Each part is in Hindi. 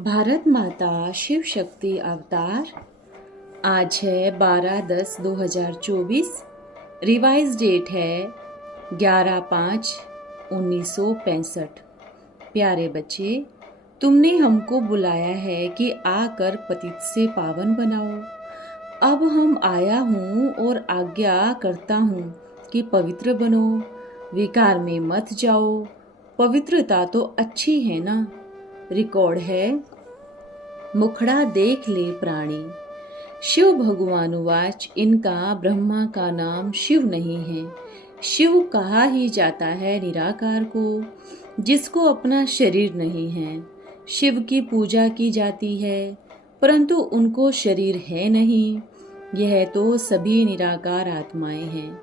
भारत माता शिव शक्ति अवतार। आज है 12/10/2024। रिवाइज डेट है 11/5/1965। प्यारे बच्चे, तुमने हमको बुलाया है कि आकर पतित से पावन बनाओ। अब हम आया हूँ और आज्ञा करता हूँ कि पवित्र बनो, विकार में मत जाओ। पवित्रता तो अच्छी है ना। रिकॉर्ड है, मुखड़ा देख ले प्राणी। शिव भगवानुवाच, इनका ब्रह्मा का नाम शिव नहीं है। शिव कहा ही जाता है निराकार को, जिसको अपना शरीर नहीं है। शिव की पूजा की जाती है, परंतु उनको शरीर है नहीं। यह तो सभी निराकार आत्माएं हैं,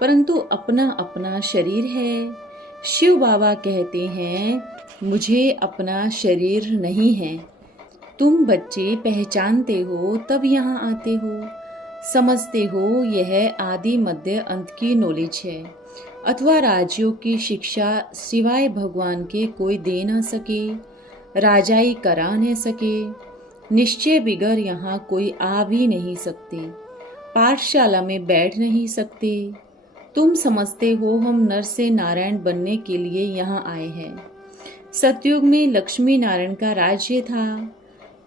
परंतु अपना अपना शरीर है। शिव बाबा कहते हैं, मुझे अपना शरीर नहीं है। तुम बच्चे पहचानते हो तब यहाँ आते हो, समझते हो यह आदि मध्य अंत की नॉलेज है, अथवा राज्यों की शिक्षा सिवाय भगवान के कोई दे न सके, राजाई करा न सके। निश्चय बिगर यहाँ कोई आ भी नहीं सकते, पाठशाला में बैठ नहीं सकते। तुम समझते हो हम नर से नारायण बनने के लिए यहाँ आए हैं। सतयुग में लक्ष्मी नारायण का राज्य था,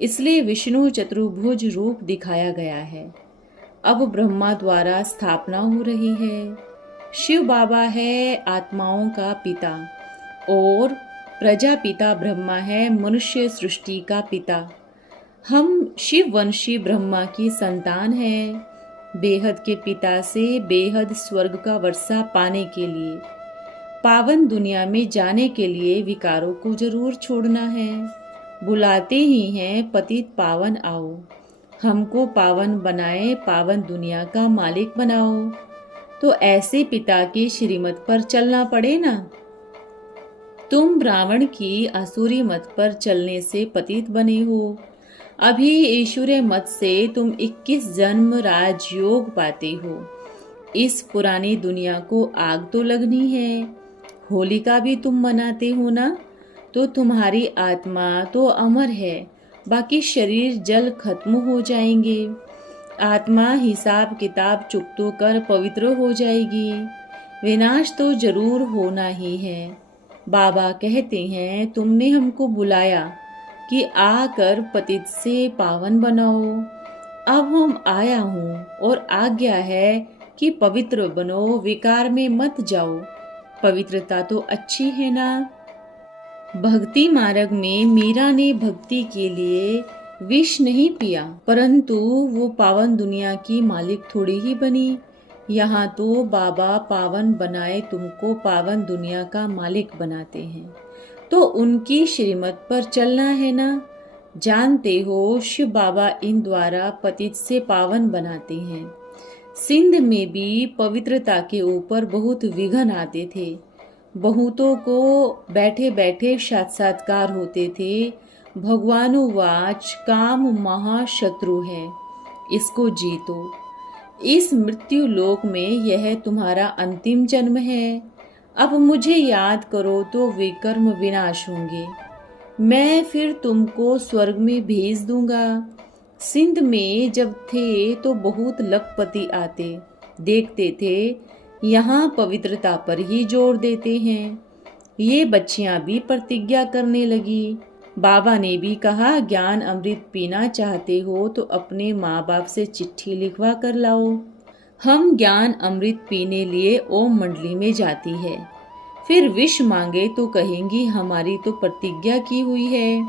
इसलिए विष्णु चतुर्भुज रूप दिखाया गया है। अब ब्रह्मा द्वारा स्थापना हो रही है। शिव बाबा है आत्माओं का पिता और प्रजापिता ब्रह्मा है मनुष्य सृष्टि का पिता। हम शिव वंशी ब्रह्मा की संतान है, बेहद के पिता से बेहद स्वर्ग का वर्षा पाने के लिए, पावन दुनिया में जाने के लिए विकारों को जरूर छोड़ना है। बुलाते ही हैं पतित पावन आओ, हमको पावन बनाए, पावन दुनिया का मालिक बनाओ। तो ऐसे पिता की श्रीमत पर चलना पड़े ना। तुम रावण की आसुरी मत पर चलने से पतित बने हो। अभी ईश्वरीय मत से तुम 21 जन्म राजयोग पाते हो। इस पुरानी दुनिया को आग तो लगनी है। होलिका भी तुम मनाते हो ना, तो तुम्हारी आत्मा तो अमर है, बाकी शरीर जल खत्म हो जाएंगे। आत्मा हिसाब किताब चुकतो कर पवित्र हो जाएगी। विनाश तो जरूर होना ही है। बाबा कहते हैं, तुमने हमको बुलाया कि आकर पतित से पावन बनाओ। अब हम आया हूँ और आज्ञा है कि पवित्र बनो, विकार में मत जाओ। पवित्रता तो अच्छी है ना। भक्ति मार्ग में मीरा ने भक्ति के लिए विष नहीं पिया, परंतु वो पावन दुनिया की मालिक थोड़ी ही बनी। यहाँ तो बाबा पावन बनाए तुमको पावन दुनिया का मालिक बनाते हैं, तो उनकी श्रीमत पर चलना है ना। जानते हो शिव बाबा इन द्वारा पतित से पावन बनाते हैं। सिंध में भी पवित्रता के ऊपर बहुत विघ्न आते थे। बहुतों को बैठे बैठे साक्षात्कार होते थे। भगवानुवाच, काम महाशत्रु है, इसको जीतो। इस मृत्यु लोक में यह तुम्हारा अंतिम जन्म है। अब मुझे याद करो तो विकर्म विनाश होंगे। मैं फिर तुमको स्वर्ग में भेज दूंगा। सिंध में जब थे तो बहुत लखपति आते, देखते थे यहाँ पवित्रता पर ही जोर देते हैं। ये बच्चियां भी प्रतिज्ञा करने लगी। बाबा ने भी कहा, ज्ञान अमृत पीना चाहते हो तो अपने माँ बाप से चिट्ठी लिखवा कर लाओ। हम ज्ञान अमृत पीने लिए ओम मंडली में जाती है। फिर विष मांगे तो कहेंगी हमारी तो प्रतिज्ञा की हुई है,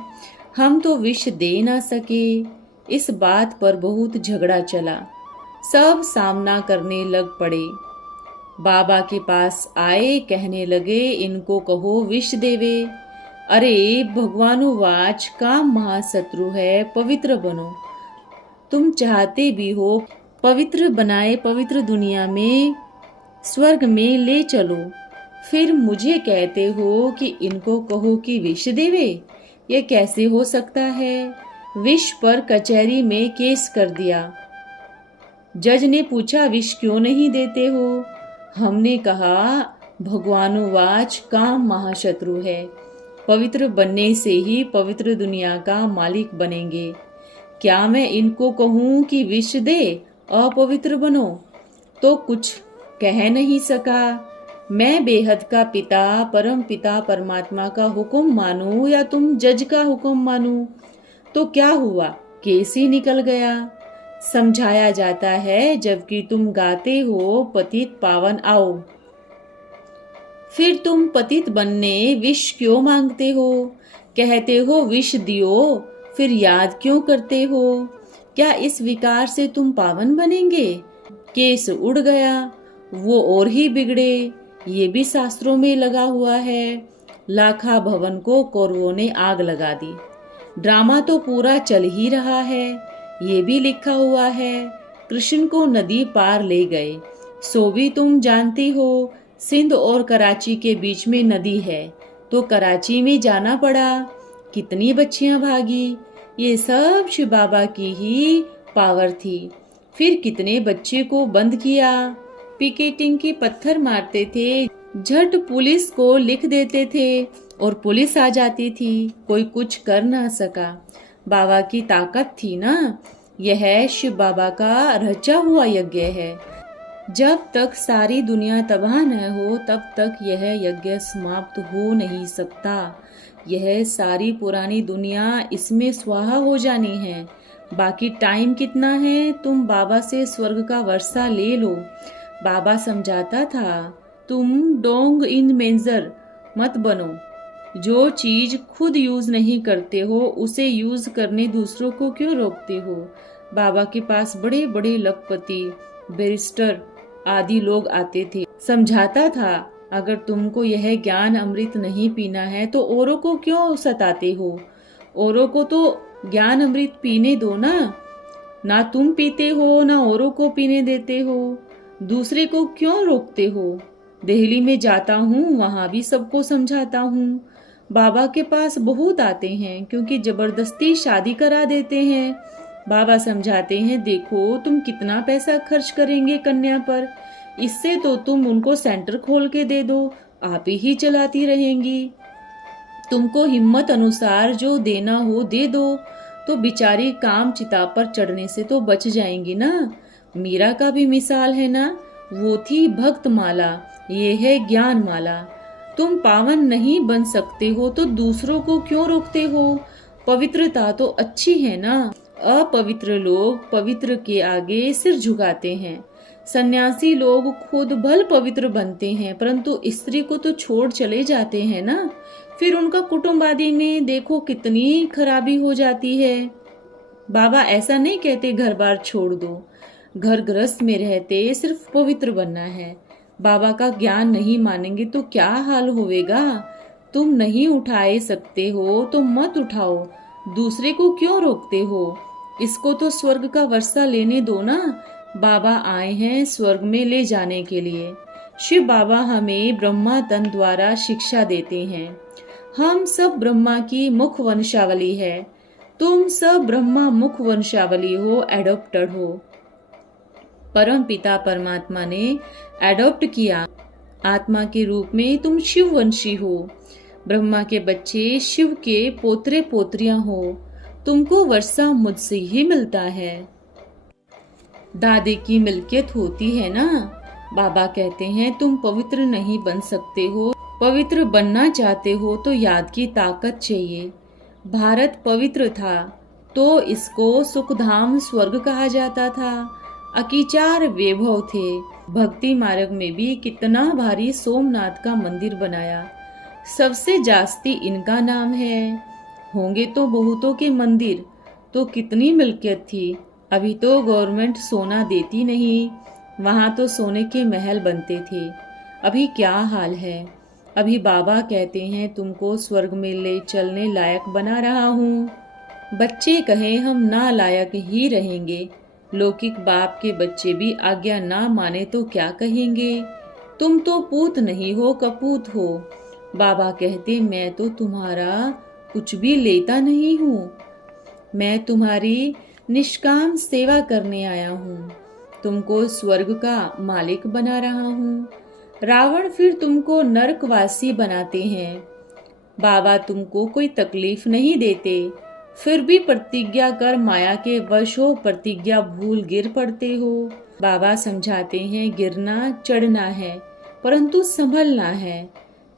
हम तो विष दे ना सके। इस बात पर बहुत झगड़ा चला, सब सामना करने लग पड़े। बाबा के पास आए, कहने लगे इनको कहो विष देवे। अरे भगवानुवाच, काम महाशत्रु है, पवित्र बनो। तुम चाहते भी हो पवित्र बनाए, पवित्र दुनिया में स्वर्ग में ले चलो, फिर मुझे कहते हो कि इनको कहो कि विष देवे। ये कैसे हो सकता है। विष पर कचहरी में केस कर दिया। जज ने पूछा, विष क्यों नहीं देते हो। हमने कहा, भगवानुवाच काम महाशत्रु है। पवित्र बनने से ही पवित्र दुनिया का मालिक बनेंगे। क्या मैं इनको कहूँ कि विष दे, अपवित्र बनो? तो कुछ कह नहीं सका। मैं बेहद का पिता, परम पिता परमात्मा का हुक्म मानूं या तुम जज का हुक्म मानूं? तो क्या हुआ, केस ही निकल गया। समझाया जाता है जबकि तुम गाते हो पतित पावन आओ। फिर तुम पतित बनने विष क्यों मांगते हो? कहते हो विष दियो, फिर याद क्यों करते हो? क्या इस विकार से तुम पावन बनेंगे? केस उड़ गया, वो और ही बिगड़े। ये भी शास्त्रों में लगा हुआ है। लाखा भवन को कौरवों ने आग लगा दी। ड्रामा तो पूरा चल ही रहा है। ये भी लिखा हुआ है, कृष्ण को नदी पार ले गए। सो भी तुम जानती हो, सिंध और कराची के बीच में नदी है, तो कराची में जाना पड़ा। कितनी बच्चियां भागी। ये सब शिव बाबा की ही पावर थी। फिर कितने बच्चे को बंद किया। पिकेटिंग की पत्थर मारते थे, झट पुलिस को लिख देते थे और पुलिस आ जाती थी। कोई कुछ कर ना सका। बाबा की ताकत थी ना। यह शिव बाबा का रचा हुआ यज्ञ है। जब तक सारी दुनिया तबाह न हो तब तक यह यज्ञ समाप्त हो नहीं सकता। यह सारी पुरानी दुनिया इसमें स्वाहा हो जानी है। बाकी टाइम कितना है, तुम बाबा से स्वर्ग का वर्षा ले लो। बाबा समझाता था, तुम डोंग इन मेंजर मत बनो। जो चीज खुद यूज नहीं करते हो उसे यूज करने दूसरों को क्यों रोकते हो? बाबा के पास बड़े बड़े लखपति, बैरिस्टर आदि लोग आते थे। समझाता था, अगर तुमको यह ज्ञान अमृत नहीं पीना है तो औरों को क्यों सताते हो? औरों को तो ज्ञान अमृत पीने दो ना। ना तुम पीते हो ना औरों को पीने देते हो। दूसरे को क्यों रोकते हो? दिल्ली में जाता हूँ, वहां भी सबको समझाता हूँ। बाबा के पास बहुत आते हैं क्योंकि जबरदस्ती शादी करा देते हैं। बाबा समझाते हैं, देखो तुम कितना पैसा खर्च करेंगे कन्या पर, इससे तो तुम उनको सेंटर खोल के दे दो, आप ही चलाती रहेंगी। तुमको हिम्मत अनुसार जो देना हो दे दो, तो बिचारी काम चिता पर चढ़ने से तो बच जाएंगी ना। मीरा का भी मिसाल है ना, वो थी भक्त माला, ये है ज्ञान माला। तुम पावन नहीं बन सकते हो तो दूसरों को क्यों रोकते हो? पवित्रता तो अच्छी है ना। अपवित्र लोग पवित्र के आगे सिर झुकाते हैं। सन्यासी लोग खुद भल पवित्र बनते हैं, परंतु स्त्री को तो छोड़ चले जाते हैं ना। फिर उनका कुटुंब आदि में देखो कितनी खराबी हो जाती है। बाबा ऐसा नहीं कहते घर बार छोड़ दो। घर गृहस्थ में रहते सिर्फ पवित्र बनना है। बाबा का ज्ञान नहीं मानेंगे तो क्या हाल होवेगा? तुम नहीं उठाए सकते हो तो मत उठाओ। दूसरे को क्यों रोकते हो? इसको तो स्वर्ग का वर्षा लेने दो ना। बाबा आए हैं स्वर्ग में ले जाने के लिए। शिव बाबा हमें ब्रह्मा तन द्वारा शिक्षा देते हैं। हम सब ब्रह्मा की मुख वंशावली है। तुम सब ब्रह्मा मुख वंशावली हो, एडॉप्टेड हो। परम पिता परमात्मा ने एडॉप्ट किया। आत्मा के रूप में तुम शिव वंशी हो। ब्रह्मा के बच्चे शिव के पोत्रे पोत्रियां हो। तुमको वर्षा मुझसे ही मिलता है। दादे की मिल्कियत होती है ना। बाबा कहते हैं तुम पवित्र नहीं बन सकते हो। पवित्र बनना चाहते हो तो याद की ताकत चाहिए। भारत पवित्र था तो इसको सुखधाम स्वर्ग कहा जाता था। अकीचार वैभव थे। भक्ति मार्ग में भी कितना भारी सोमनाथ का मंदिर बनाया। सबसे जास्ती इनका नाम है। होंगे तो बहुतों के मंदिर, तो कितनी मिल्कियत थी। अभी तो गवर्नमेंट सोना देती नहीं। वहां तो सोने के महल बनते थे। अभी क्या हाल है? अभी बाबा कहते हैं तुमको स्वर्ग में ले चलने लायक बना रहा हूँ। बच्चे कहे हम ना लायक ही रहेंगे। लौकिक बाप के बच्चे भी आज्ञा ना माने तो क्या कहेंगे? तुम तो पूत नहीं हो, कपूत हो। बाबा कहते मैं तो तुम्हारा कुछ भी लेता नहीं हूँ। मैं तुम्हारी सेवा करने आया हूँ। तुमको स्वर्ग का मालिक बना रहा हूँ। रावण फिर तुमको नरकवासी बनाते हैं। बाबा तुमको कोई तकलीफ नहीं देते, फिर भी प्रतिज्ञा कर माया के वश हो प्रतिज्ञा भूल गिर पड़ते हो। बाबा समझाते हैं गिरना चढ़ना है, परंतु संभलना है,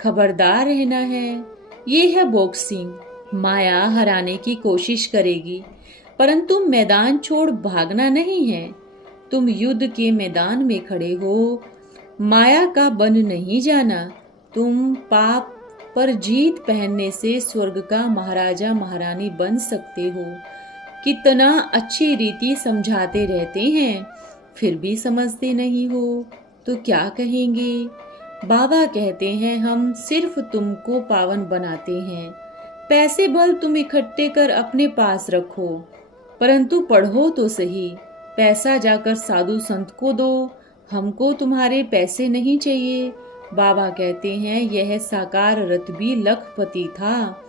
खबरदार रहना है। ये है बॉक्सिंग। माया हराने की कोशिश करेगी, परंतु मैदान छोड़ भागना नहीं है। तुम युद्ध के मैदान में खड़े हो, माया का बन नहीं जाना। तुम पाप पर जीत पहनने से स्वर्ग का महाराजा महारानी बन सकते हो। कितना अच्छी रीति समझाते रहते हैं, फिर भी समझते नहीं हो तो क्या कहेंगे। बाबा कहते हैं हम सिर्फ तुमको पावन बनाते हैं। पैसे बल तुम इकट्ठे कर अपने पास रखो, परंतु पढ़ो तो सही। पैसा जाकर साधु संत को दो, हमको तुम्हारे पैसे नहीं चाहिए। बाबा कहते हैं यह साकार रथ भी लखपति था,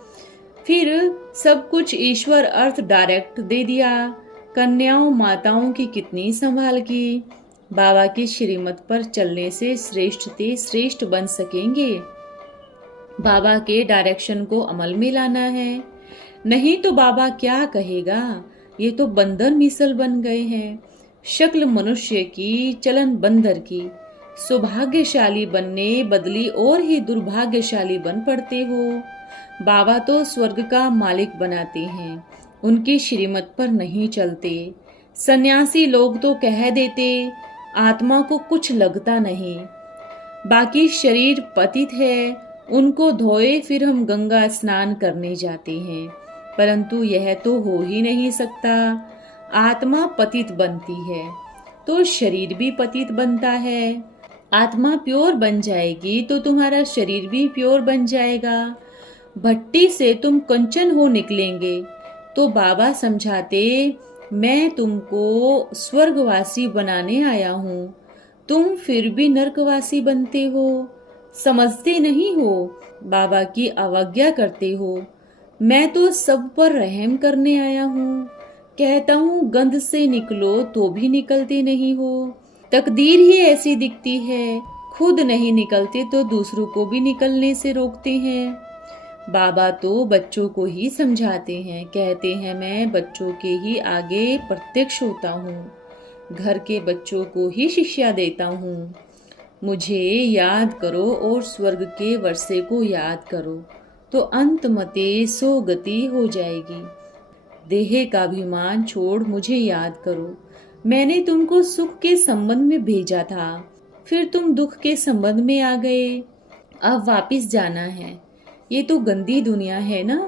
फिर सब कुछ ईश्वर अर्थ डायरेक्ट दे दिया। कन्याओं माताओं की कितनी संभाल की। बाबा की श्रीमत पर चलने से श्रेष्ठ ते श्रेष्ठ बन सकेंगे। बाबा के डायरेक्शन को अमल में लाना है, नहीं तो बाबा क्या कहेगा। ये तो बंदर मिसल बन गए हैं। शक्ल मनुष्य की, चलन बंदर की। सौभाग्यशाली बनने बदली और ही दुर्भाग्यशाली बन पड़ते हो। बाबा तो स्वर्ग का मालिक बनाते हैं, उनकी श्रीमत पर नहीं चलते। सन्यासी लोग तो कह देते आत्मा को कुछ लगता नहीं, बाकी शरीर पतित है, उनको धोए फिर हम गंगा स्नान करने जाते हैं। परंतु यह तो हो ही नहीं सकता। आत्मा पतित बनती है तो शरीर भी पतित बनता है। आत्मा प्योर बन जाएगी तो तुम्हारा शरीर भी प्योर बन जाएगा। भट्टी से तुम कंचन हो निकलेंगे। तो बाबा समझाते मैं तुमको स्वर्गवासी बनाने आया हूँ, तुम फिर भी नरकवासी बनते हो। समझते नहीं हो, बाबा की अवज्ञा करते हो। मैं तो सब पर रहम करने आया हूँ। कहता हूँ गंध से निकलो तो भी निकलते नहीं हो। तकदीर ही ऐसी दिखती है, खुद नहीं निकलते तो दूसरों को भी निकलने से रोकते हैं। बाबा तो बच्चों को ही समझाते हैं, कहते हैं मैं बच्चों के ही आगे प्रत्यक्ष होता हूँ, घर के बच्चों को ही शिक्षा देता हूँ। मुझे याद करो और स्वर्ग के वर्षे को याद करो, तो अंत मते सो गति हो जाएगी। देह का अभिमान छोड़ मुझे याद करो। मैंने तुमको सुख के संबंध में भेजा था, फिर तुम दुख के संबंध में आ गए। अब वापिस जाना है। ये तो गंदी दुनिया है ना,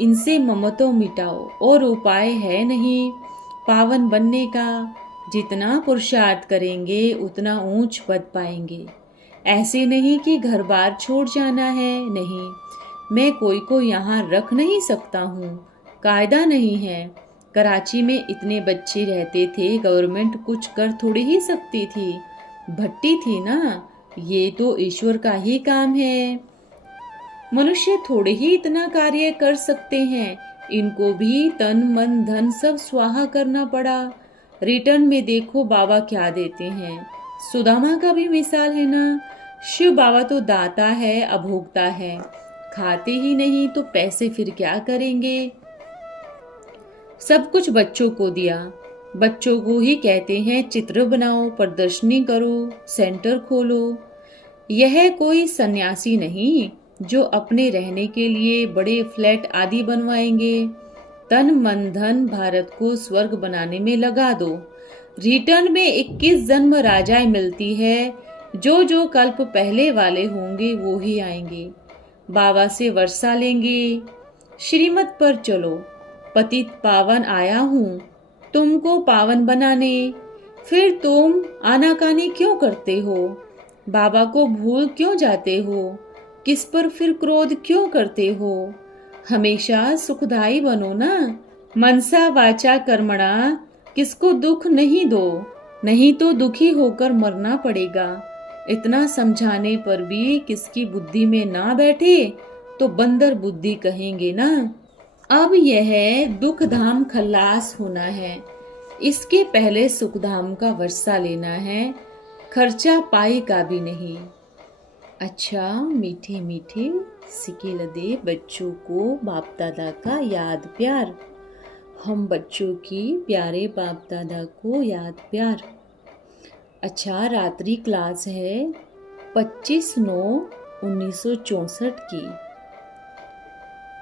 इनसे ममत्व मिटाओ और उपाय है नहीं पावन बनने का। जितना पुरुषार्थ करेंगे उतना ऊंच पद पाएंगे। ऐसे नहीं कि घर बार छोड़ जाना है, नहीं। मैं कोई को यहाँ रख नहीं सकता हूँ, कायदा नहीं है। कराची में इतने बच्चे रहते थे, गवर्नमेंट कुछ कर थोड़ी ही सकती थी। भट्टी थी ना, ये तो ईश्वर का ही काम है। मनुष्य थोड़े ही इतना कार्य कर सकते हैं, इनको भी तन मन धन सब स्वाहा करना पड़ा। रिटर्न में देखो बाबा क्या देते हैं। सुदामा का भी मिसाल है ना। शिव बाबा तो दाता है, अभोक्ता है। खाते ही नहीं तो पैसे फिर क्या करेंगे। सब कुछ बच्चों को दिया। बच्चों को ही कहते हैं चित्र बनाओ, प्रदर्शनी करो, सेंटर खोलो। यह कोई सन्यासी नहीं जो अपने रहने के लिए बड़े फ्लैट आदि बनवाएंगे। तन मन धन भारत को स्वर्ग बनाने में लगा दो। रिटर्न में 21 जन्म राजाएं मिलती है। जो जो कल्प पहले वाले होंगे वो ही आएंगे, बाबा से वर्षा लेंगे। श्रीमत पर चलो। पतित पावन आया हूँ तुमको पावन बनाने। फिर तुम आनाकानी क्यों करते हो? बाबा को भूल क्यों जाते हो? किस पर फिर क्रोध क्यों करते हो? हमेशा सुखदाई बनो ना। मनसा वाचा कर्मणा किसको दुख नहीं दो, नहीं तो दुखी होकर मरना पड़ेगा। इतना समझाने पर भी किसकी बुद्धि में ना बैठे तो बंदर बुद्धि कहेंगे ना। अब यह दुख धाम खल्लास होना है, इसके पहले सुखधाम का वर्षा लेना है। खर्चा पाई का भी नहीं। अच्छा, मीठे मीठे सिके लदे बच्चों को बाप दादा का याद प्यार। हम बच्चों की प्यारे बाप दादा को याद प्यार। अच्छा, रात्रि क्लास है 25/9/1964 की।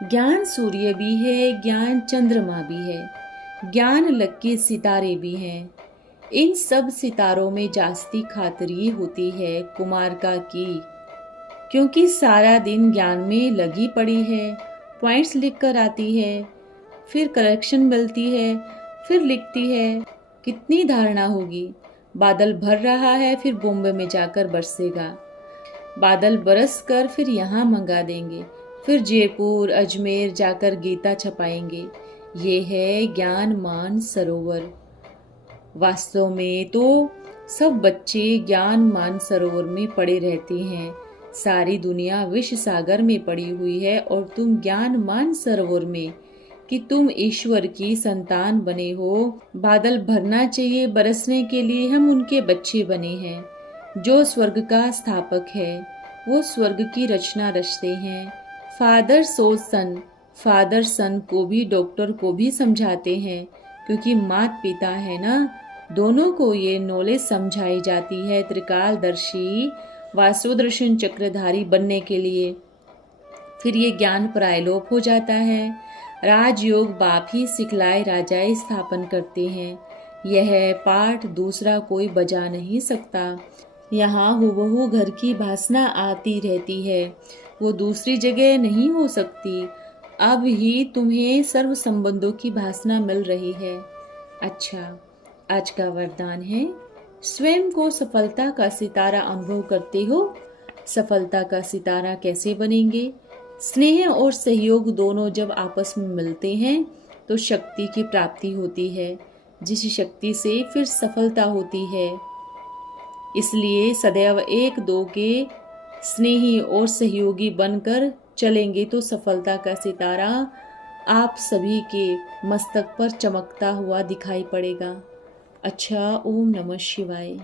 ज्ञान सूर्य भी है, ज्ञान चंद्रमा भी है, ज्ञान लक्के सितारे भी हैं। इन सब सितारों में जास्ती खातरी होती है कुमारका की, क्योंकि सारा दिन ज्ञान में लगी पड़ी है। पॉइंट्स लिख कर आती है, फिर करेक्शन मिलती है, फिर लिखती है। कितनी धारणा होगी। बादल भर रहा है, फिर बॉम्बे में जाकर बरसेगा। बादल बरस कर फिर यहाँ मंगा देंगे, फिर जयपुर अजमेर जाकर गीता छपाएंगे। ये है ज्ञान मान सरोवर। वास्तव में तो सब बच्चे ज्ञान मान सरोवर में पड़े रहते हैं। सारी दुनिया विष सागर में पड़ी हुई है और तुम ज्ञान मान सरोवर में, कि तुम ईश्वर की संतान बने हो। बादल भरना चाहिए बरसने के लिए, हम उनके बच्चे बने हैं। जो स्वर्ग का स्थापक है वो स्वर्ग की रचना रचते हैं। फादर सो सन, फादर सन को भी डॉक्टर को भी समझाते हैं, क्योंकि मात पिता है ना, दोनों को ये नॉलेज समझाई जाती है त्रिकालदर्शी वासुदर्शन चक्रधारी बनने के लिए। फिर ये ज्ञान प्रायलोप हो जाता है। राजयोग बाप ही सिखलाए राजाए स्थापन करते हैं। यह पाठ दूसरा कोई बजा नहीं सकता। यहाँ हुबहू घर की भासना आती रहती है, वो दूसरी जगह नहीं हो सकती। अब ही तुम्हें सर्व संबंधों की भासना मिल रही है। अच्छा, आज का वरदान है, स्वयं को सफलता का सितारा अनुभव करते हो। सफलता का सितारा कैसे बनेंगे? स्नेह और सहयोग दोनों जब आपस में मिलते हैं तो शक्ति की प्राप्ति होती है, जिस शक्ति से फिर सफलता होती है। इसलिए सदैव एक दो के स्नेही और सहयोगी बनकर चलेंगे तो सफलता का सितारा आप सभी के मस्तक पर चमकता हुआ दिखाई पड़ेगा। अच्छा, ओम नमः शिवाय।